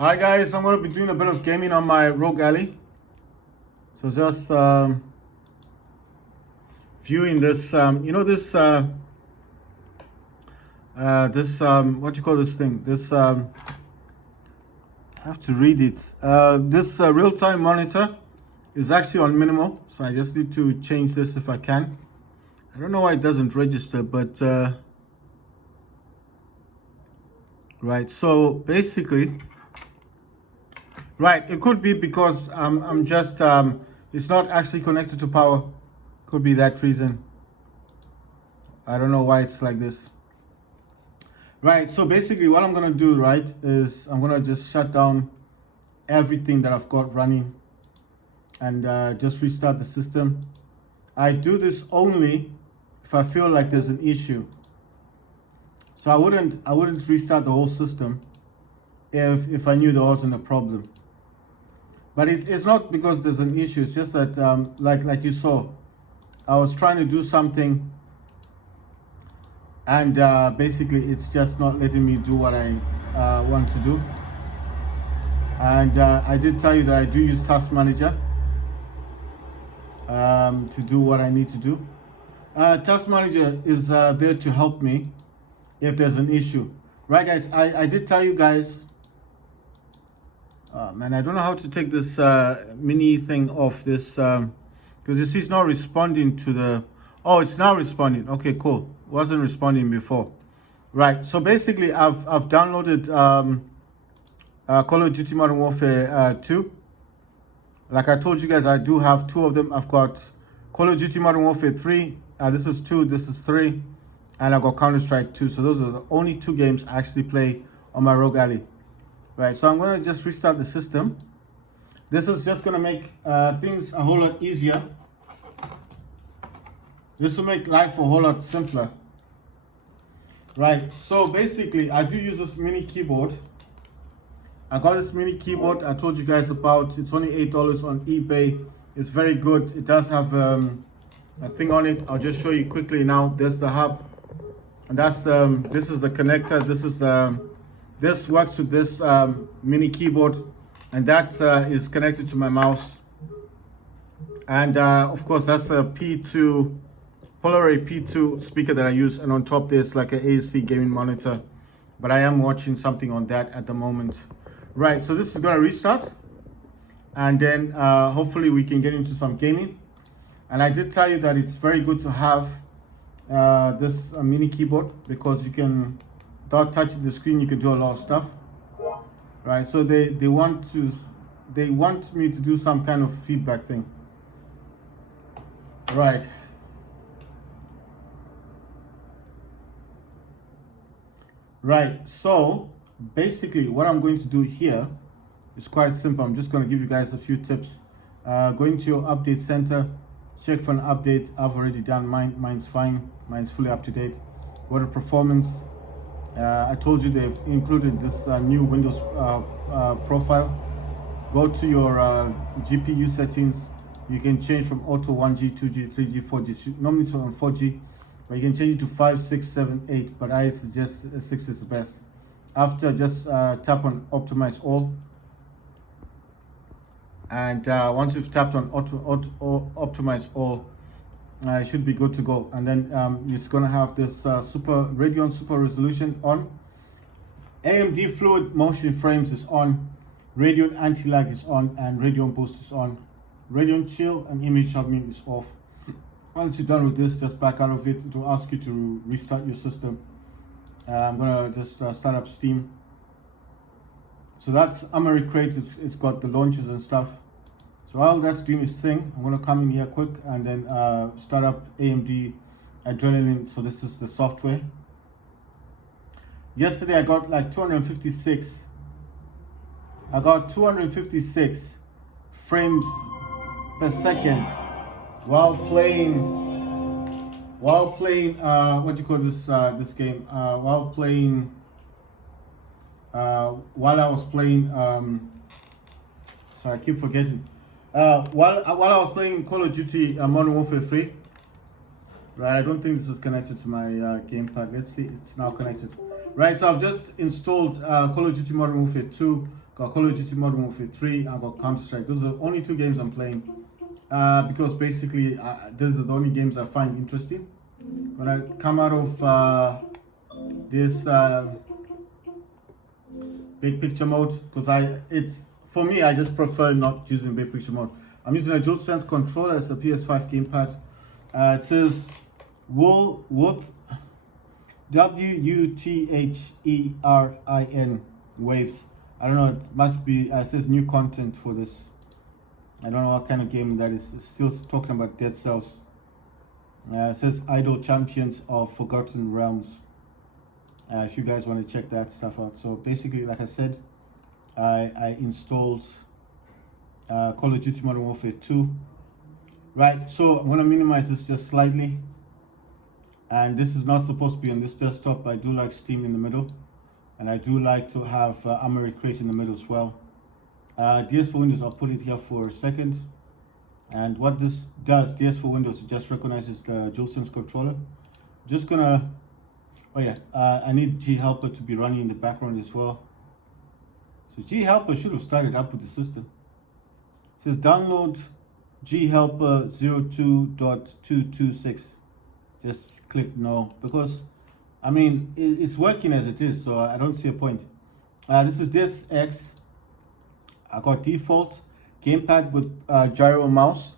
Hi guys, I'm going to be doing a bit of gaming on my ROG Ally. So just viewing this, what you call this thing? I have to read it. This real-time monitor is actually on minimal, so I just need to change this if I can. I don't know why it doesn't register, but right. So basically. Right, it could be because I'm just, it's not actually connected to power. Could be that reason. I don't know why it's like this. Right, so basically what I'm gonna do, right, is I'm gonna just shut down everything that I've got running and just restart the system. I do this only if I feel like there's an issue. So I wouldn't restart the whole system if I knew there wasn't a problem. But it's not because there's an issue. It's just that, like you saw, I was trying to do something, and basically it's just not letting me do what I want to do. And I did tell you that I do use Task Manager to do what I need to do. Task Manager is there to help me if there's an issue. Right, guys? I did tell you guys. Man, I don't know how to take this mini thing off this because you see it's not responding to the. Oh, it's now responding. Okay, cool. Wasn't responding before. Right. So basically, I've downloaded Call of Duty Modern Warfare 2. Like I told you guys, I do have two of them. I've got Call of Duty Modern Warfare 3. This is 2. This is 3, and I got Counter-Strike 2. So those are the only two games I actually play on my ROG Ally. Right, so I'm going to just restart the system. This is just going to make things a whole lot easier. This will make life a whole lot simpler. Right, so basically, I do use this mini keyboard. I got this mini keyboard I told you guys about. It's only $8 on eBay. It's very good. It does have a thing on it. I'll just show you quickly now. There's the hub. And that's this is the connector. This works with this mini keyboard, and that is connected to my mouse. And of course, that's a P2 Polaroid P2 speaker that I use, and on top there's like an AC gaming monitor. But I am watching something on that at the moment. Right, so this is gonna restart, and then hopefully we can get into some gaming. And I did tell you that it's very good to have this mini keyboard because you can. Without touching the screen, you can do a lot of stuff, right? So they want me to do some kind of feedback thing, right? Right. So basically, what I'm going to do here is quite simple. I'm just going to give you guys a few tips. Going to your update center, check for an update. I've already done mine. Mine's fine. Mine's fully up to date. Go to performance. I told you they've included this new Windows profile. Go to your GPU settings. You can change from auto 1G, 2G, 3G, 4G. Normally it's on 4G, but you can change it to 5, 6, 7, 8. But I suggest 6 is the best. After, just tap on optimize all. And once you've tapped on optimize all, it should be good to go. And then it's going to have this Radeon Super Resolution on. AMD Fluid Motion Frames is on. Radeon Anti-Lag is on. And Radeon Boost is on. Radeon Chill and Image Sharpening is off. Once you're done with this, just back out of it. It will ask you to restart your system. I'm going to just start up Steam. So that's Armory Crate. It's got the launches and stuff. So while that's doing its thing, I'm going to come in here quick and then start up AMD Adrenaline. So this is the software. Yesterday I got like 256. I got 256 frames per second while playing what do you call this this game? While I was playing sorry, I keep forgetting. While I was playing Call of Duty Modern Warfare 3, right? I don't think this is connected to my gamepad. Let's see, it's now connected. Right, so I've just installed Call of Duty Modern Warfare 2, got Call of Duty Modern Warfare 3, and got Counter-Strike. Those are the only 2 games I'm playing. Because basically, those are the only games I find interesting. When I come out of this big picture mode, because for me, I just prefer not using big picture mode. I'm using a DualSense controller. It's a PS5 gamepad. It says Wutherin waves. I don't know. It must be. It says new content for this. I don't know what kind of game that is. It's still talking about Dead Cells. It says Idol Champions of Forgotten Realms. If you guys want to check that stuff out. So basically, like I said, I installed Call of Duty Modern Warfare 2. Right, so I'm going to minimize this just slightly. And this is not supposed to be on this desktop. I do like Steam in the middle. And I do like to have Armory Crate in the middle as well. DS for Windows, I'll put it here for a second. And what this does, DS for Windows, it just recognizes the DualSense controller. Just gonna, oh yeah, I need G Helper to be running in the background as well. So G Helper should have started up with the system. It says download G Helper 02.226. Just click no, because I mean it's working as it is, so I don't see a point. This is DSX. I got default gamepad with gyro mouse.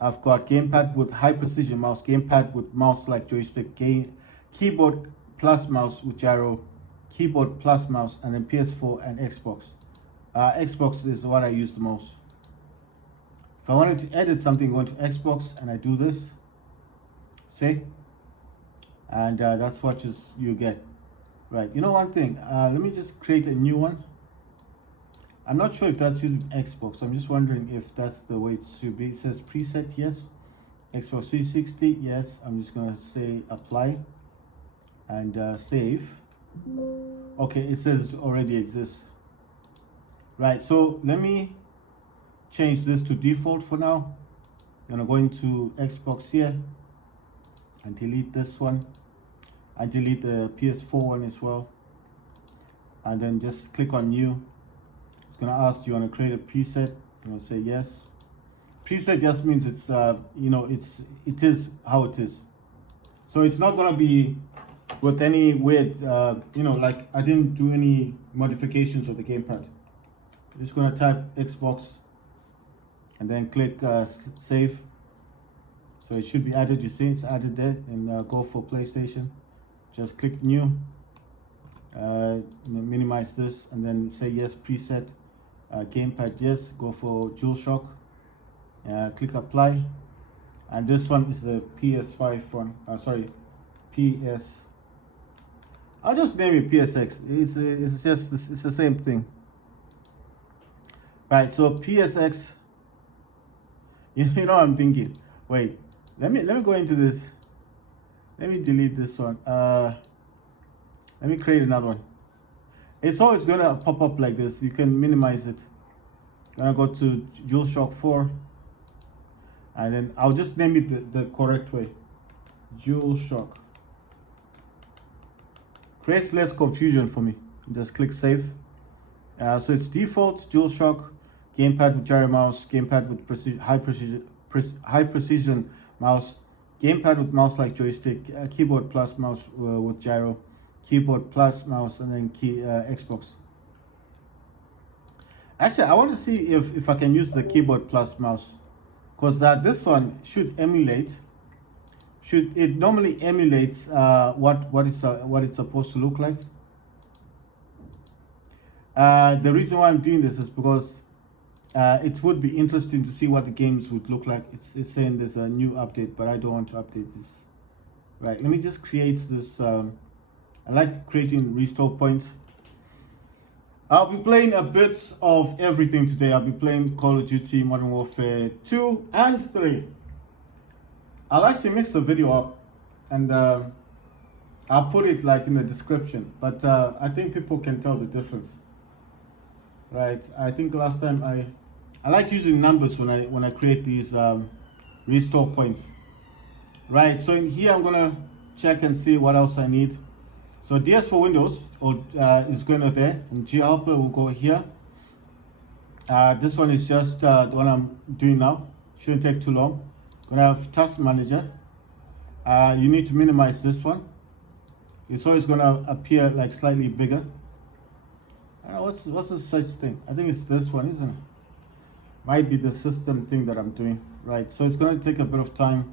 I've got gamepad with high precision mouse, gamepad with mouse like joystick, keyboard plus mouse with gyro, keyboard plus mouse, and then PS4 and Xbox. Xbox is what I use the most. If I wanted to edit something, go into Xbox and I do this, see, and that's what you get. Right, you know one thing, let me just create a new one. I'm not sure if that's using Xbox. I'm just wondering if that's the way it should be. It says preset, yes. Xbox 360, yes. I'm just gonna say apply and save. Okay, it says already exists. Right, so let me change this to default for now. I'm gonna go into Xbox here and delete this one. I delete the PS4 one as well. And then just click on new. It's gonna ask, do you want to create a preset? I'm gonna say yes. Preset just means it's you know, it is how it is. So it's not gonna be with any weird you know, like I didn't do any modifications of the gamepad. I'm just gonna type Xbox and then click save. So it should be added. You see it's added there. And go for PlayStation. Just click new. Minimize this and then say yes, preset. Gamepad, yes. Go for DualShock. Click apply. And this one is the PS5 one. Sorry, PS. I'll just name it PSX. It's the same thing. Right. So PSX. You know what I'm thinking. Wait. Let me go into this. Let me delete this one. Let me create another one. It's always gonna pop up like this. You can minimize it. Gonna go to DualShock 4, and then I'll just name it the correct way. DualShock. Creates less confusion for me. Just click save. So it's default DualShock, gamepad with gyro mouse, gamepad with high precision mouse, gamepad with mouse like joystick, keyboard plus mouse with gyro, keyboard plus mouse, and then Xbox. Actually, I want to see if I can use the keyboard plus mouse, because this one should emulate. It normally emulates what it's supposed to look like. The reason why I'm doing this is because it would be interesting to see what the games would look like. It's saying there's a new update, but I don't want to update this. Right, let me just create this. I like creating restore points. I'll be playing a bit of everything today. I'll be playing Call of Duty Modern Warfare 2 and 3. I'll actually mix the video up and I'll put it like in the description, but I think people can tell the difference. Right, I think last time I like using numbers when I create these restore points. Right, so in here I'm gonna check and see what else I need. So DS for Windows is going to there, and G Helper will go here. This one is just the one I'm doing now. Shouldn't take too long. Gonna have task manager. You need to minimize this one. It's always gonna appear like slightly bigger. I don't know what's the such thing. I think it's this one, isn't it? Might be the system thing that I'm doing. Right, so it's gonna take a bit of time.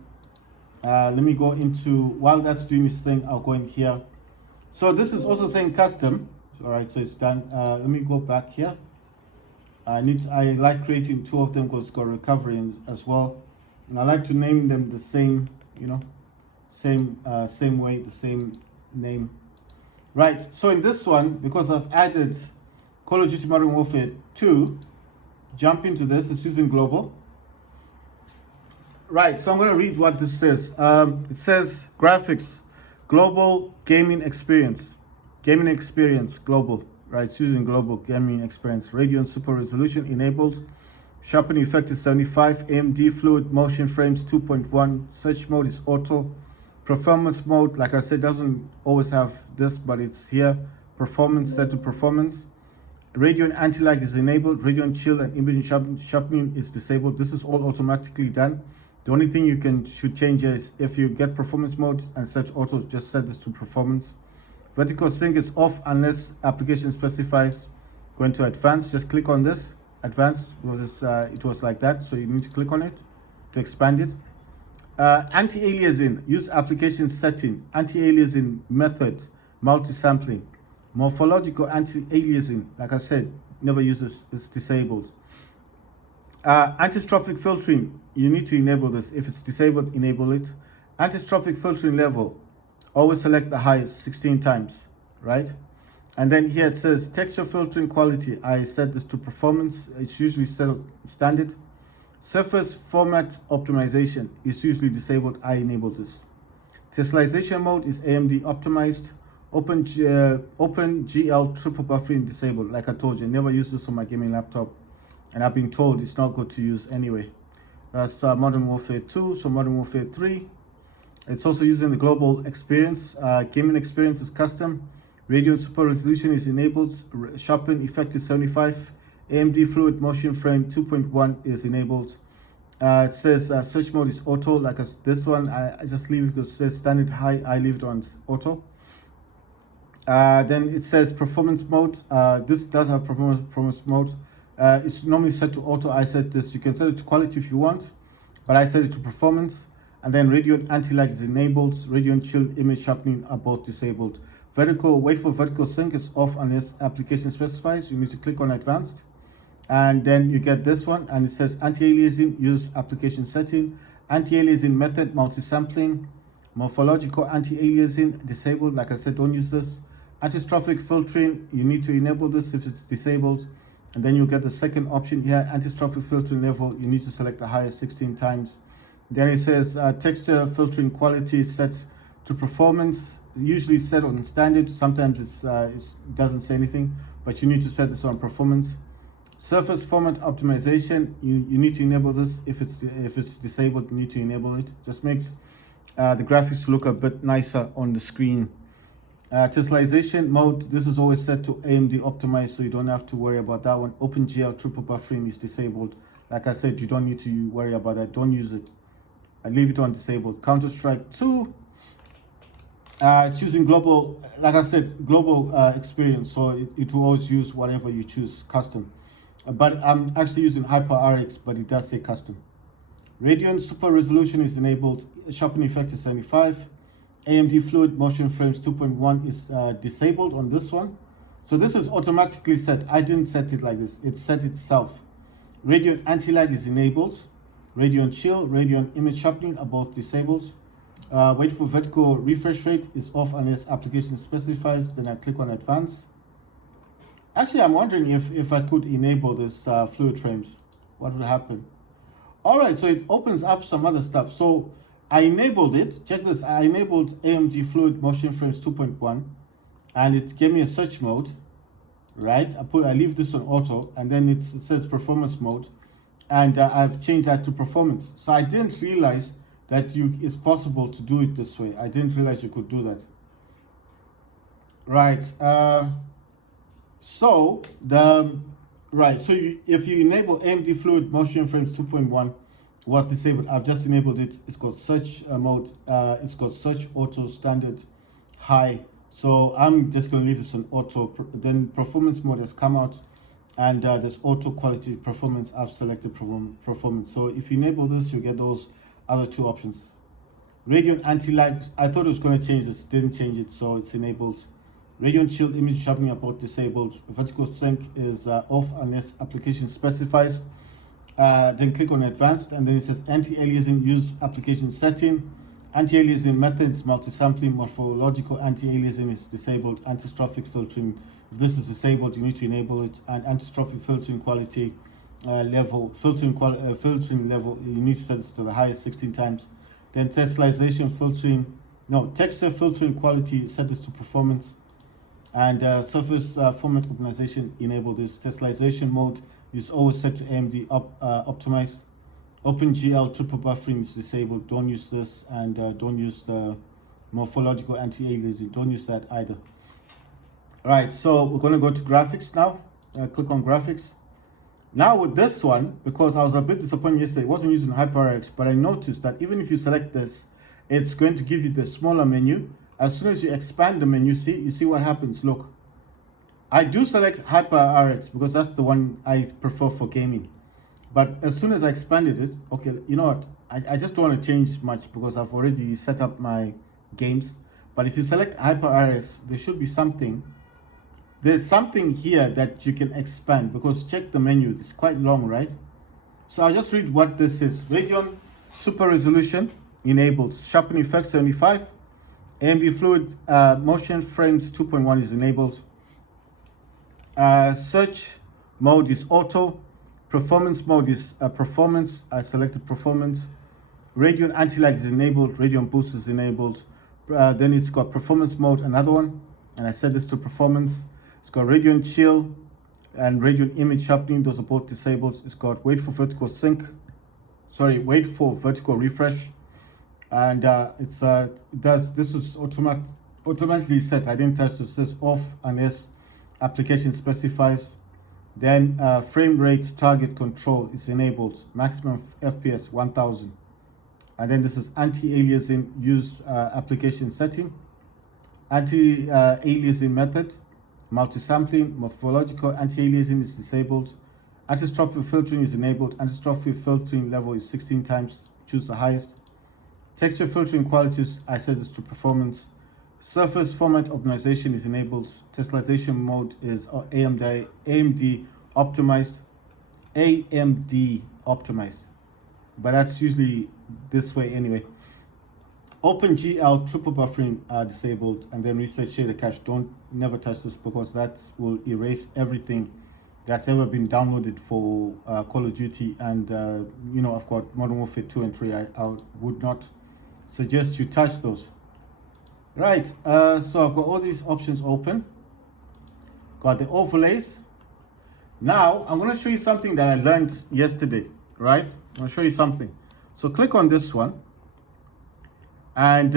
Let me go into, while that's doing this thing, I'll go in here. So this is also saying custom. All right, so it's done. Let me go back here. I like creating two of them because it's got recovery as well, and I like to name them the same, same way, the same name. Right. So in this one, because I've added Call of Duty Modern Warfare 2, jump into this. It's using global. Right. So I'm going to read what this says. It says graphics, global gaming experience, global. Right, it's using global gaming experience. Radeon Super Resolution enabled. Sharpening effect is 75. AMD Fluid Motion Frames 2.1. Search mode is auto. Performance mode, like I said, doesn't always have this, but it's here. Performance set to performance. Radeon Anti-lag is enabled. Radeon Chill and image sharpening is disabled. This is all automatically done. The only thing you should change is if you get performance mode and set auto, just set this to performance. Vertical sync is off unless application specifies. Go into advanced, just click on this, advanced, because it was like that, so you need to click on it to expand it. Anti-aliasing, use application setting, anti-aliasing method, multi-sampling. Morphological anti-aliasing, like I said, never use this, it's disabled. Anisotropic filtering, you need to enable this. If it's disabled, enable it. Anisotropic filtering level, always select the highest 16 times, right? And then here it says texture filtering quality. I set this to performance. It's usually set on standard. Surface format optimization is usually disabled. I enable this. Tessellization mode is AMD optimized. OpenGL triple buffering disabled. Like I told you, never use this on my gaming laptop, and I've been told it's not good to use anyway. That's Modern Warfare 2. So Modern Warfare 3. It's also using the global experience. Gaming experience is custom. Radeon Super Resolution is enabled. Sharpen effect is 75. AMD Fluid Motion Frame 2.1 is enabled. It says search mode is auto. Like this one, I just leave it because it says standard high. I leave it on auto. Then it says performance mode. This does have performance mode. It's normally set to auto. I set this. You can set it to quality if you want, but I set it to performance. And then Radeon Anti-lag is enabled. Radeon Chill image sharpening are both disabled. Wait for vertical sync is off unless application specifies. You need to click on advanced. And then you get this one, and it says anti-aliasing, use application setting. Anti-aliasing method, multi-sampling. Morphological anti-aliasing, disabled. Like I said, don't use this. Anisotropic filtering, you need to enable this if it's disabled. And then you get the second option here, anisotropic filtering level. You need to select the highest 16 times. Then it says texture filtering quality set to performance, usually set on standard. Sometimes it doesn't say anything, but you need to set this on performance. Surface format optimization, you need to enable this. If it's disabled, you need to enable it. Just makes the graphics look a bit nicer on the screen. Tessellization mode, this is always set to AMD optimized, so you don't have to worry about that one. OpenGL triple buffering is disabled. Like I said, you don't need to worry about that. Don't use it. I leave it on disabled. Counter-Strike 2, it's using global, like I said, global experience, so it will always use whatever you choose, custom. But I'm actually using HyperRX, but it does say custom. Radeon Super Resolution is enabled. Sharpening effect is 75. AMD Fluid Motion Frames 2.1 is disabled on this one. So this is automatically set. I didn't set it like this. It set itself. Radeon Anti-lag is enabled. Radeon Chill, Radeon Image Sharpening are both disabled. Wait for vertical refresh rate is off unless application specifies. Then I click on Advanced. Actually, I'm wondering if I could enable this fluid frames, what would happen? All right, so it opens up some other stuff. So I enabled it. Check this. I enabled AMD Fluid Motion Frames 2.1, and it gave me a search mode, right? I leave this on auto, and then it says performance mode, and I've changed that to performance. So I didn't realize that it's possible to do it this way. I didn't realize you could do that. Right. So Right, so if you enable AMD Fluid Motion Frames 2.1 was disabled, I've just enabled it. It's called search mode. It's called search auto standard high. So I'm just going to leave this on auto. Then performance mode has come out, and there's auto quality performance. I've selected performance. So if you enable this, you get those other two options. Radeon anti-lag, I thought it was going to change this, didn't change it, so it's enabled. Radeon Shield image sharpening about disabled. Vertical sync is off unless application specifies. Then click on advanced, and then it says anti-aliasing use application setting. Anti-aliasing methods, multi-sampling, morphological anti-aliasing is disabled. Anti-strophic filtering, if this is disabled, you need to enable it. And anti-strophic filtering quality level, filtering level, you need to set this to the highest 16 times. Then texturization filtering, no, texture filtering quality, set this to performance. And surface format optimization, enable this. Texturization mode is always set to AMD optimize. OpenGL triple buffering is disabled, don't use this. And don't use the morphological anti-aliasing, don't use that either. Right, so we're going to go to graphics now. Click on graphics. Now with this one, because I was a bit disappointed yesterday, it wasn't using HyperX, but I noticed that even if you select this, it's going to give you the smaller menu. As soon as you expand the menu, you see what happens. Look, I do select HyperX because that's the one I prefer for gaming. But as soon as I expanded it, okay, you know what? I just don't want to change much because I've already set up my games. But if you select HyperX, there should be something. There's something here that you can expand, because check the menu, it's quite long, right? So I'll just read what this is. Radeon Super Resolution enabled. Sharpen Effect 75. AMD Fluid Motion Frames 2.1 is enabled. Search mode is auto. Performance mode is performance. I selected performance. Radeon Anti-Lag is enabled. Radeon Boost is enabled. Then it's got performance mode, another one. And I set this to performance. It's got Radeon Chill and Radeon Image Sharpening. Those are both disabled. It's got wait for vertical refresh. And this is automatically set. I didn't touch this. This off unless application specifies. Then frame rate target control is enabled. Maximum FPS 1000. And then this is anti-aliasing use application setting. Anti-aliasing method. Multi-sampling, morphological anti-aliasing is disabled. Anti-strophic filtering is enabled. Anti-strophic filtering level is 16 times. Choose the highest. Texture filtering qualities, I set this to performance. Surface format optimization is enabled. Texturization mode is AMD optimized. AMD optimized. But that's usually this way anyway. OpenGL triple buffering are disabled, and then reset shader cache. Never touch this because that will erase everything that's ever been downloaded for Call of Duty. And you know, I've got Modern Warfare 2 and 3. I would not suggest you touch those. Right, so I've got all these options open. Got the overlays. Now I'm going to show you something that I learned yesterday. Right, I'm going to show you something. So click on this one. And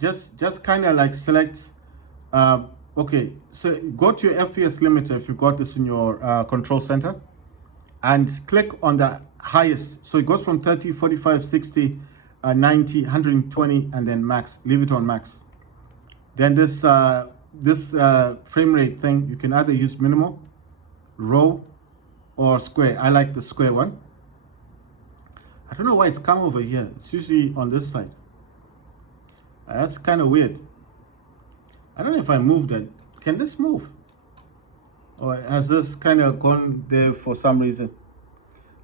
just kind of like select, okay, so go to your FPS limiter if you got this in your control center, and click on the highest. So it goes from 30, 45, 60, 90, 120, and then max. Leave it on max. Then this frame rate thing, you can either use minimal, row, or square. I like the square one. I don't know why it's come over here. It's usually on this side. That's kind of weird. I don't know if I moved it. Can this move? Or has this kind of gone there for some reason?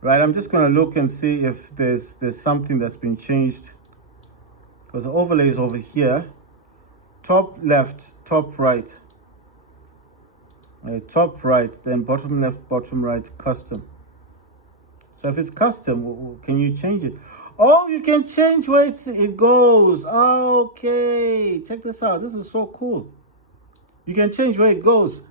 Right, I'm just going to look and see if there's something that's been changed. Because the overlay is over here. Top left, top right. Top right, then bottom left, bottom right, custom. So if it's custom, can you change it? Oh, you can change where it goes. Okay, check this out. This is so cool. You can change where it goes.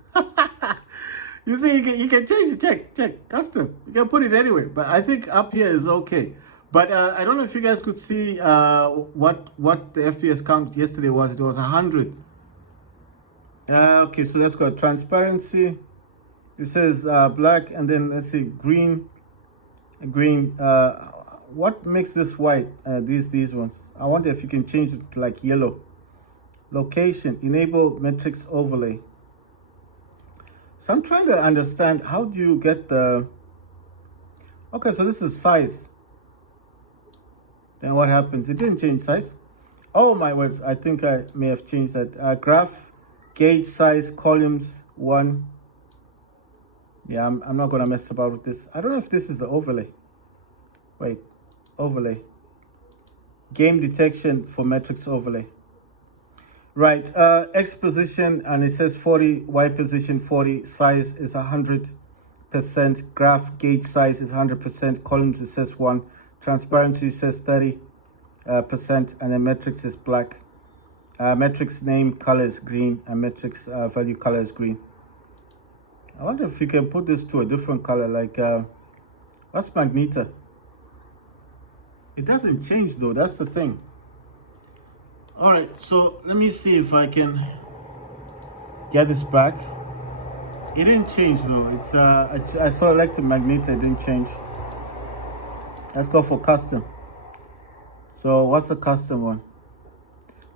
You see, you can change it. Check, custom. You can put it anywhere, but I think up here is okay. But I don't know if you guys could see what the FPS count yesterday was. It was 100. Okay, so let's go transparency. It says black, and then let's see, green. What makes this white? These ones. I wonder if you can change it to like yellow. Location, enable matrix overlay. So I'm trying to understand, how do you get the... Okay, so this is size. Then what happens? It didn't change size. Oh my words, I think I may have changed that. Graph, gauge size, columns, 1. Yeah, I'm not gonna mess about with this. I don't know if this is the overlay. Wait, overlay. Game detection for matrix overlay. Right, X position, and it says 40, Y position 40, size is 100%, graph gauge size is 100%, columns it says 1, transparency says 30%, and then matrix is black. Matrix name color is green, and matrix value color is green. I wonder if you can put this to a different color, like, what's magneto? It doesn't change though, that's the thing. All right, so let me see if I can get this back. It didn't change though. It's I saw electromagnetic, it didn't change. Let's go for custom. So what's the custom one?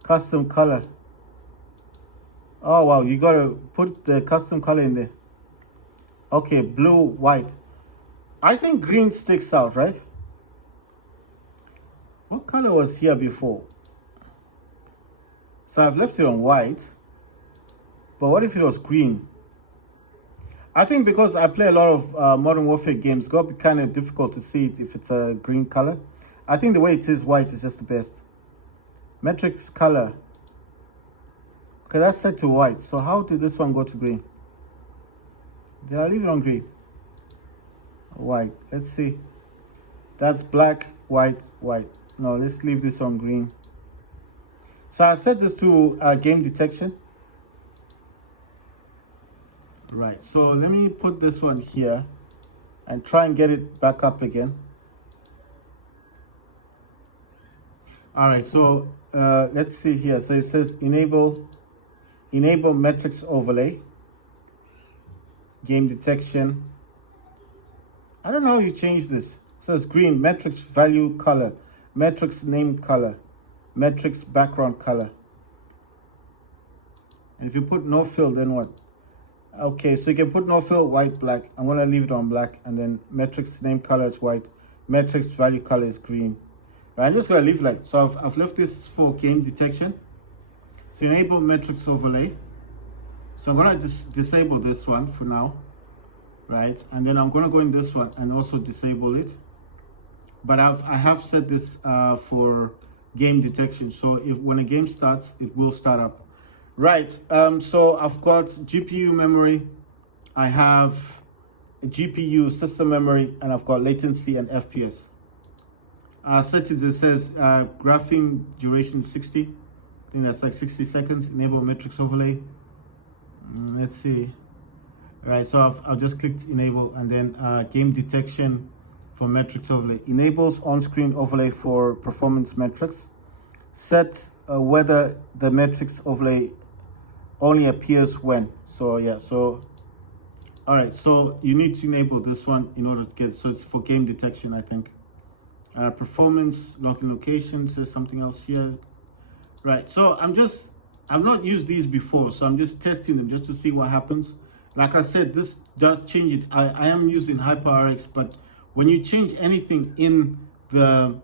Custom color. Oh wow, you gotta put the custom color in there. Okay, blue, white. I think green sticks out, right? What color was here before? So I've left it on white, but what if it was green? I think because I play a lot of Modern Warfare games, it's going to be kind of difficult to see it if it's a green color. I think the way it is white is just the best. Matrix color. Okay, that's set to white. So how did this one go to green? Did I leave it on green? White. Let's see. That's black, white, white. No, let's leave this on green. So I set this to game detection. Right, so let me put this one here and try and get it back up again. All right, so let's see here. So it says enable matrix overlay, game detection. I don't know how you change this. It says green, matrix value color, matrix name color, matrix background color. And if you put no fill, then what? Okay, so you can put no fill, white, black. I'm gonna leave it on black, and then matrix name color is white, matrix value color is green. Right, I'm just gonna leave like, so I've left this for game detection. So enable matrix overlay. So I'm gonna disable this one for now, right? And then I'm gonna go in this one and also disable it. But I have set this for game detection. So if when a game starts, it will start up. Right, so I've got GPU memory, I have a GPU system memory, and I've got latency and FPS. Settings, it says graphing duration 60. I think that's like 60 seconds. Enable matrix overlay. Let's see. All right, so I've just clicked enable, and then game detection for matrix overlay. Enables on-screen overlay for performance metrics. Set whether the matrix overlay only appears when. So yeah, so all right, so you need to enable this one in order to get, so it's for game detection, I think. Performance locking locations, there's something else here. Right, so I've not used these before, so I'm just testing them just to see what happens. Like I said, this does change it. I am using HyperRX, but when you change anything in the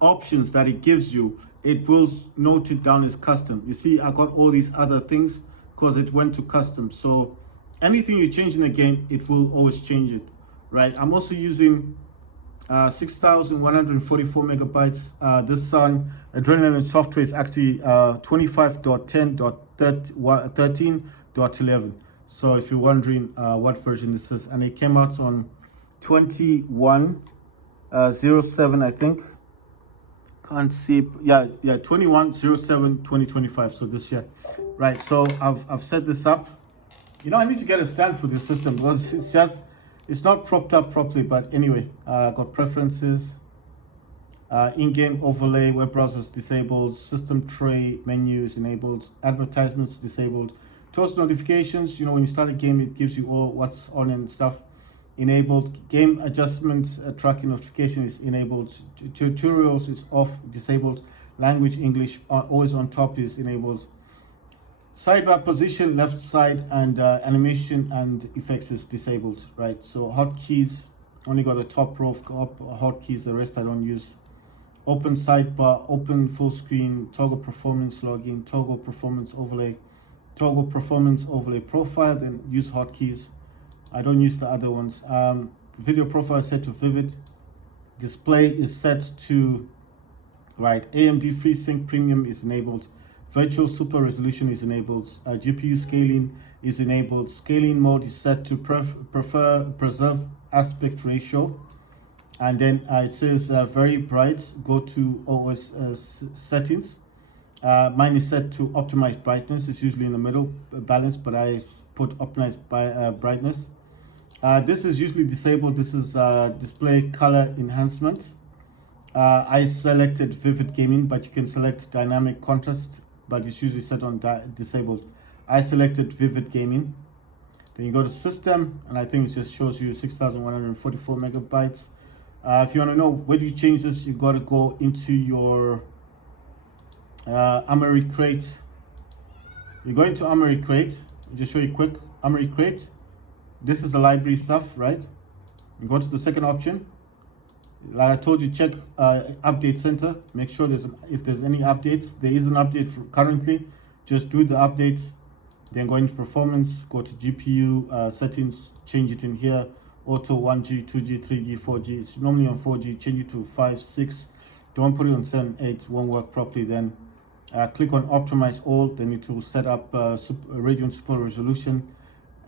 options that it gives you, it will note it down as custom. You see, I got all these other things because it went to custom. So anything you change in the game, it will always change it, right? I'm also using 6,144 megabytes. This one, Adrenaline software is actually 25.10.13.11. So if you're wondering what version this is, and it came out on 21/07, I think. Can't see, yeah, 21/07/2025. So this year, right? So I've set this up. You know, I need to get a stand for this system because it's not propped up properly. But anyway, got preferences, in-game overlay, web browsers disabled, system tray menu is enabled, advertisements disabled, Toast notifications, when you start a game, it gives you all what's on and stuff. Enabled. Game adjustments, tracking notification is enabled. Tutorials is off, disabled. Language English always on top is enabled. Sidebar position, left side, and animation and effects is disabled, right? So hotkeys, only got the top row of hotkeys, the rest I don't use. Open sidebar, open full screen, toggle performance login, toggle performance overlay profile, then use hotkeys. I don't use the other ones. Video profile is set to vivid. Display is set to, right, AMD FreeSync Premium is enabled. Virtual super resolution is enabled. GPU scaling is enabled. Scaling mode is set to preserve aspect ratio. And then it says very bright. Go to OS settings. Mine is set to optimize brightness. It's usually in the middle balance, but I put optimized by brightness. This is usually disabled. This is display color enhancement. I selected vivid gaming, but you can select dynamic contrast, but it's usually set on disabled. I selected vivid gaming. Then you go to system, and I think it just shows you 6,144 megabytes. If you want to know where do you change this, you got to go into your Armory Crate. You go into Armory Crate. I'll just show you quick. Armory Crate. This is the library stuff, right? You go to the second option. Like I told you, check update center. Make sure if there's any updates. There is an update currently. Just do the update. Then go into performance. Go to GPU settings. Change it in here. Auto 1G, 2G, 3G, 4G. It's normally on 4G. Change it to 5, 6. Don't put it on 7, 8. Won't work properly. Then click on optimize all. Then it will set up Radeon Super Resolution,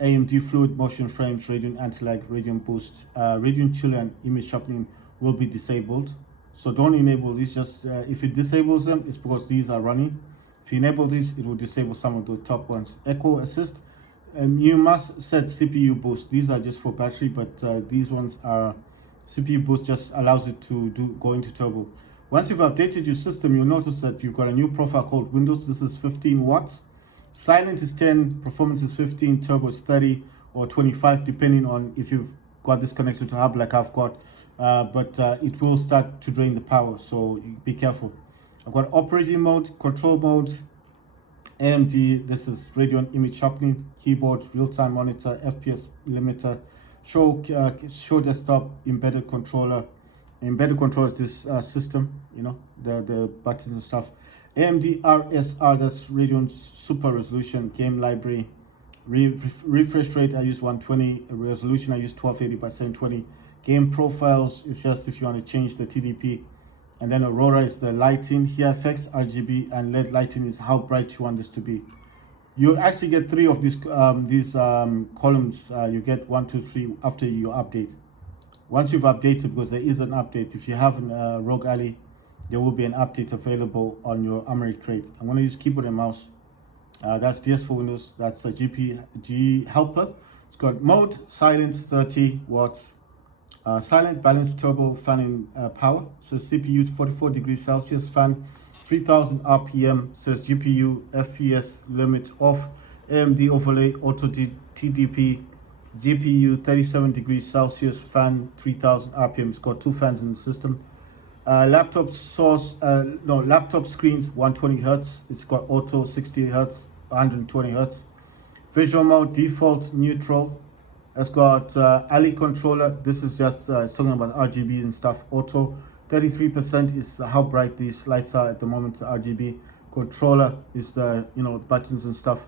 AMD Fluid Motion Frames, Radeon Anti-Lag, Radeon Boost, Radeon Chill and Image Sharpening will be disabled. So don't enable these. Just if it disables them, it's because these are running. If you enable these, it will disable some of the top ones. Echo Assist, you must set CPU boost. These are just for battery, but these ones are CPU boost, just allows it to go into turbo. Once you've updated your system, you'll notice that you've got a new profile called Windows. This is 15 watts. Silent is 10, performance is 15, turbo is 30 or 25, depending on if you've got this connected to hub like I've got. But it will start to drain the power, so be careful. I've got operating mode, control mode, AMD. This is Radeon Image Sharpening, keyboard, real-time monitor, FPS limiter, show desktop, embedded controller. Embedded controller is this system, the buttons and stuff. AMD RSR, that's Radeon Super Resolution, game library. Refresh rate, I use 120. Resolution, I use 1280 by 720. Game profiles is just if you want to change the TDP. And then Aurora is the lighting. Here effects, RGB, and LED lighting is how bright you want this to be. You'll actually get 3 of these columns. You get 1, 2, 3 after you update. Once you've updated, because there is an update. If you have a ROG Ally, there will be an update available on your Armory Crate. I'm going to use keyboard and mouse. That's DS for Windows. That's a G helper. It's got mode, silent, 30 watts. Silent, balanced turbo, fan in power. Says CPU 44 degrees Celsius, fan 3000 RPM. Says GPU FPS limit off. AMD overlay, auto TDP. GPU 37 degrees Celsius, fan 3000 RPM. It's got 2 fans in the system. Laptop screens 120 Hertz. It's got auto 60 Hertz, 120 Hertz. Visual mode, default, neutral. It's got Ally controller. This is just talking about RGB and stuff. Auto 33% is how bright these lights are at the moment. The RGB controller is the buttons and stuff.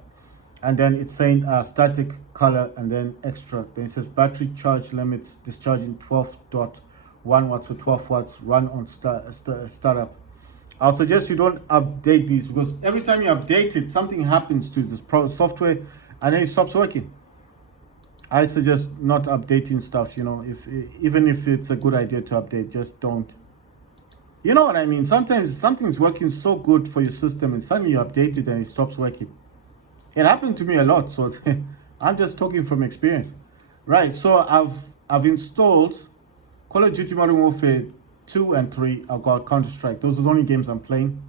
And then it's saying static, color, and then extra. Then it says battery charge limits, discharging 12.1 watts for 12 watts, run on startup. I'll suggest you don't update these, because every time you update it, something happens to this software and then it stops working. I suggest not updating stuff, even if it's a good idea to update, just don't. You know what I mean? Sometimes something's working so good for your system and suddenly you update it and it stops working. It happened to me a lot, so I'm just talking from experience. Right, so I've installed Call of Duty Modern Warfare 2 and 3. I've got Counter-Strike. Those are the only games I'm playing.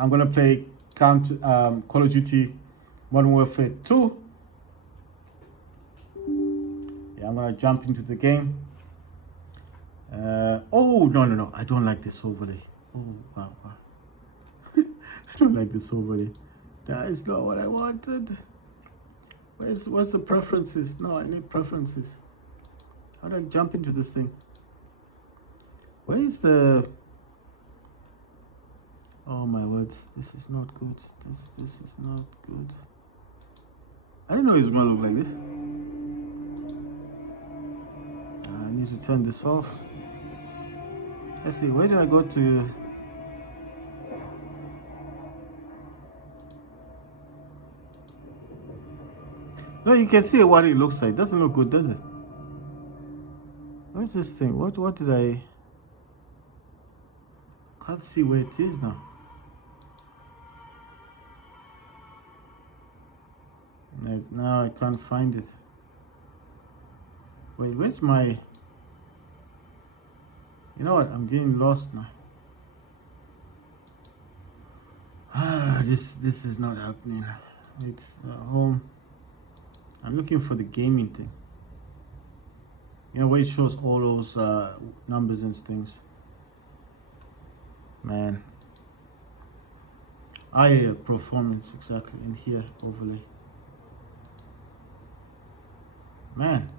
I'm going to play Call of Duty Modern Warfare 2. Yeah, I'm gonna jump into the game. Oh no, I don't like this overlay. Oh wow. I don't like this overlay. That is not what I wanted. Where's the preferences? No, I need preferences. How do I jump into this thing? Where is the... Oh my words, this is not good. This is not good. I didn't know it's gonna look like this. I need to turn this off. Let's see, where do I go to? No, you can see what it looks like. Doesn't look good, does it? Where's this thing? What did I... Can't see where it is now. Now I can't find it. Wait, where's my... You know what? I'm getting lost now. This is not happening. It's home. I'm looking for the gaming thing. You know where it shows all those numbers and things. Man. Yeah, performance, exactly. In here, overlay. Man.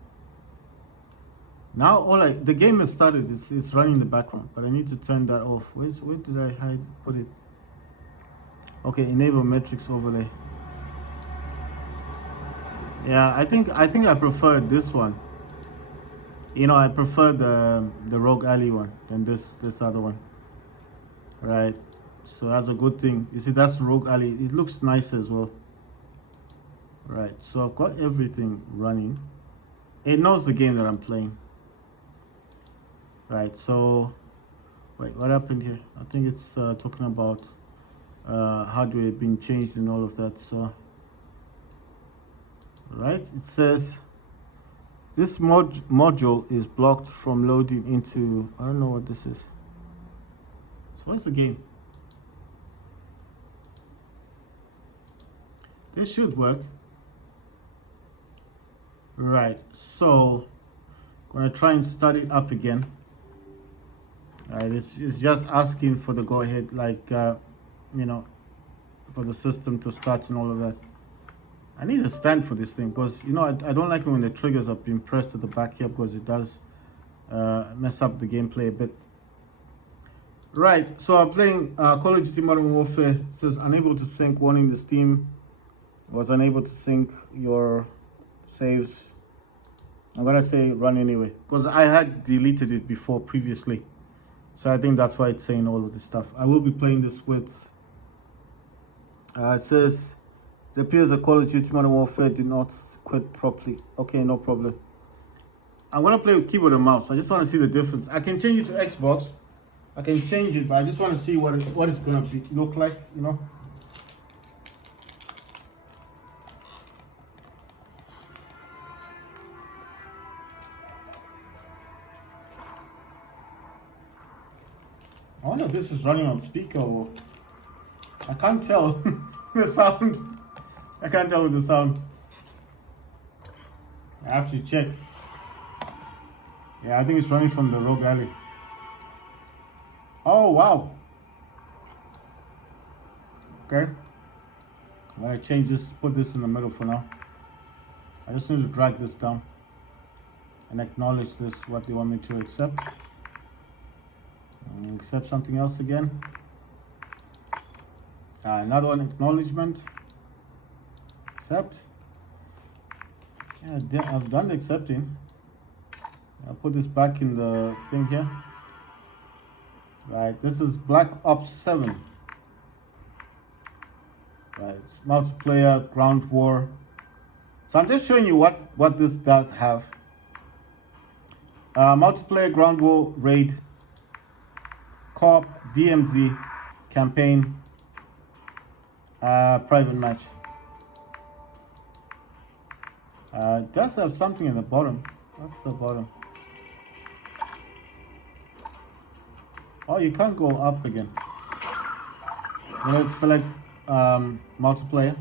Now the game has started. It's running in the background, but I need to turn that off. Where did I put it? Okay, enable metrics overlay. Yeah, I think I prefer this one. You know, I prefer the ROG Ally one than this other one. Right. So that's a good thing. You see, that's ROG Ally. It looks nice as well. Right. So I've got everything running. It knows the game that I'm playing. Right. So wait, what happened here? I think it's talking about hardware being changed and all of that. So right, it says this module is blocked from loading into... I don't know what this is. So what's the game? This should work. Right, so I'm gonna try and start it up again. Alright, it's just asking for the go ahead, like you know, for the system to start and all of that. I need a stand for this thing because, you know, I don't like it when the triggers are being pressed at the back here because it does mess up the gameplay a bit. Right, so I'm playing Call of Duty Modern Warfare. It says unable to sync, warning the Steam was unable to sync your saves. I'm gonna say run anyway because I had deleted it before previously. So I think that's why it's saying all of this stuff. I will be playing this with, it says, it appears that Call of Duty Modern Warfare did not quit properly. Okay, no problem. I'm gonna play with keyboard and mouse. I just want to see the difference. I can change it to Xbox. I can change it, but I just want to see what it's gonna look like, you know. I wonder if this is running on speaker or... I can't tell the sound. I can't tell with the sound. I have to check. Yeah, I think it's running from the ROG Ally. Oh, wow. Okay. I'm going to change this, put this in the middle for now. I just need to drag this down and acknowledge this, what they want me to accept. Accept something else again. Another one, acknowledgement. Accept. Yeah, I've done the accepting. I'll put this back in the thing here. Right, this is Black Ops 7. Right, it's multiplayer, ground war. So I'm just showing you what this does have. Multiplayer, ground war, raid, co-op, DMZ, campaign, private match. It does have something at the bottom. What's the bottom? Oh, you can't go up again. Let's select multiplayer.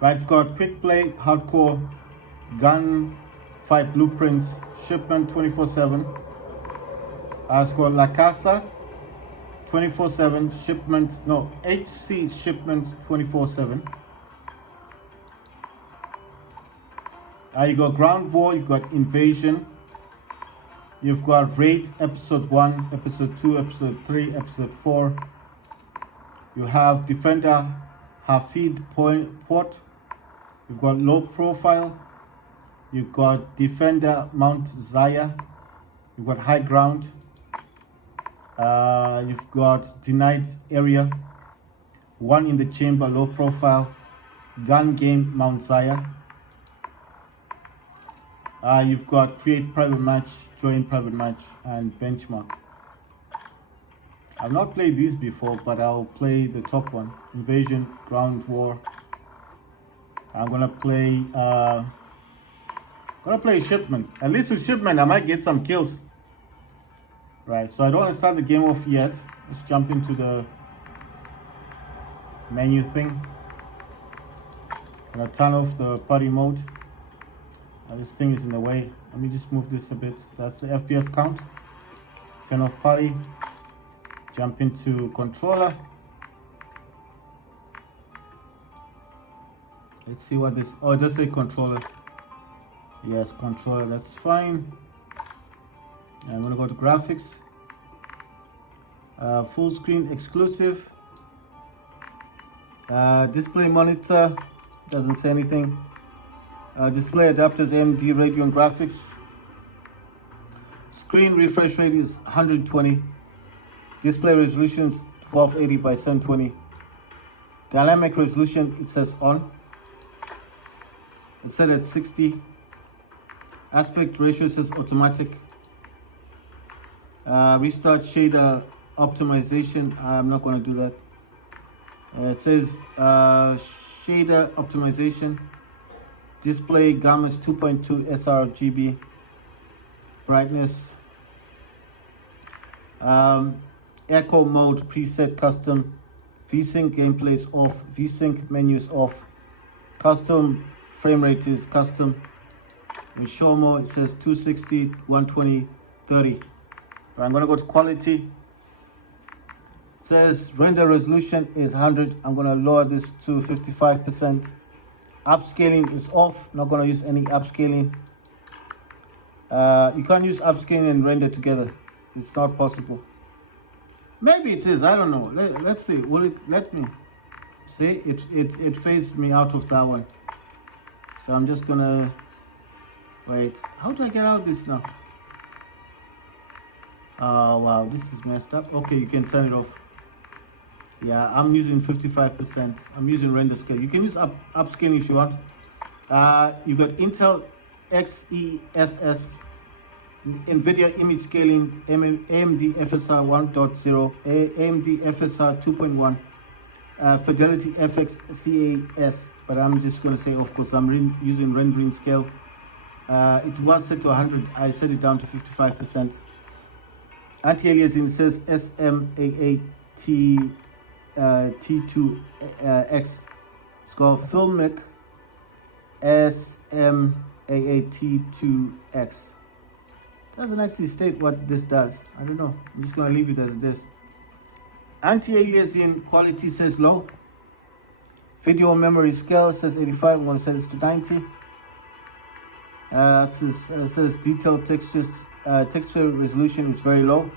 Right, it's got quick play, hardcore, gun fight blueprints, shipment 24/7. It's got La Casa 24/7, shipment, no, HC shipment 24/7. You got ground war, you got invasion, you've got raid episode 1, episode 2, episode 3, episode 4. You have defender Hafid port. You've got low profile. You've got defender Mount Zaya. You've got high ground. You've got denied area. One in the chamber, low profile. Gun game Mount Zaya. You've got create private match, join private match, and benchmark. I've not played these before, but I'll play the top one. Invasion, ground war. I'm gonna play shipment. At least with shipment I might get some kills. Right, so I don't want to start the game off yet. Let's jump into the menu thing. Gonna turn off the party mode. This thing is in the way. Let me just move this a bit. That's the FPS count. Turn off party. Jump into controller. Let's see what this, oh, it does say controller. Yes, controller, that's fine. I'm gonna go to graphics. Full screen exclusive. Display monitor, doesn't say anything. Display adapters, AMD Radeon graphics. Screen refresh rate is 120. Display resolution is 1280 by 720. Dynamic resolution, it says on. It's set at 60. Aspect ratio says automatic. Restart shader optimization. I'm not going to do that. It says shader optimization. Display gamma is 2.2 sRGB. Brightness. Echo mode preset custom. VSync gameplay is off. VSync menu is off. Custom frame rate is custom. In show mode, it says 260, 120, 30. I'm going to go to quality. It says render resolution is 100. I'm going to lower this to 55%. Upscaling is off. Not going to use any upscaling. You can't use upscaling and render together. It's not possible. Maybe it is. I don't know. Let's see. Will it let me? See, it phased me out of that one. So I'm just gonna wait. How do I get out of this now? Oh wow, this is messed up. Okay, you can turn it off. Yeah, I'm using 55%. I'm using render scale. You can use upscaling if you want. You got Intel XeSS, NVIDIA image scaling, AMD FSR 1.0, AMD FSR 2.1, Fidelity FX CAS, but I'm just going to say, of course, I'm using rendering scale. It was set to 100. I set it down to 55%. Anti-aliasing says SMAAT T2X. It's called Filmic SMAAT2X. Doesn't actually state what this does. I don't know. I'm just going to leave it as this. Anti-aliasing quality says low. Video memory scale says 85. I'm going to set this to 90. It says detailed textures. Texture resolution is very low.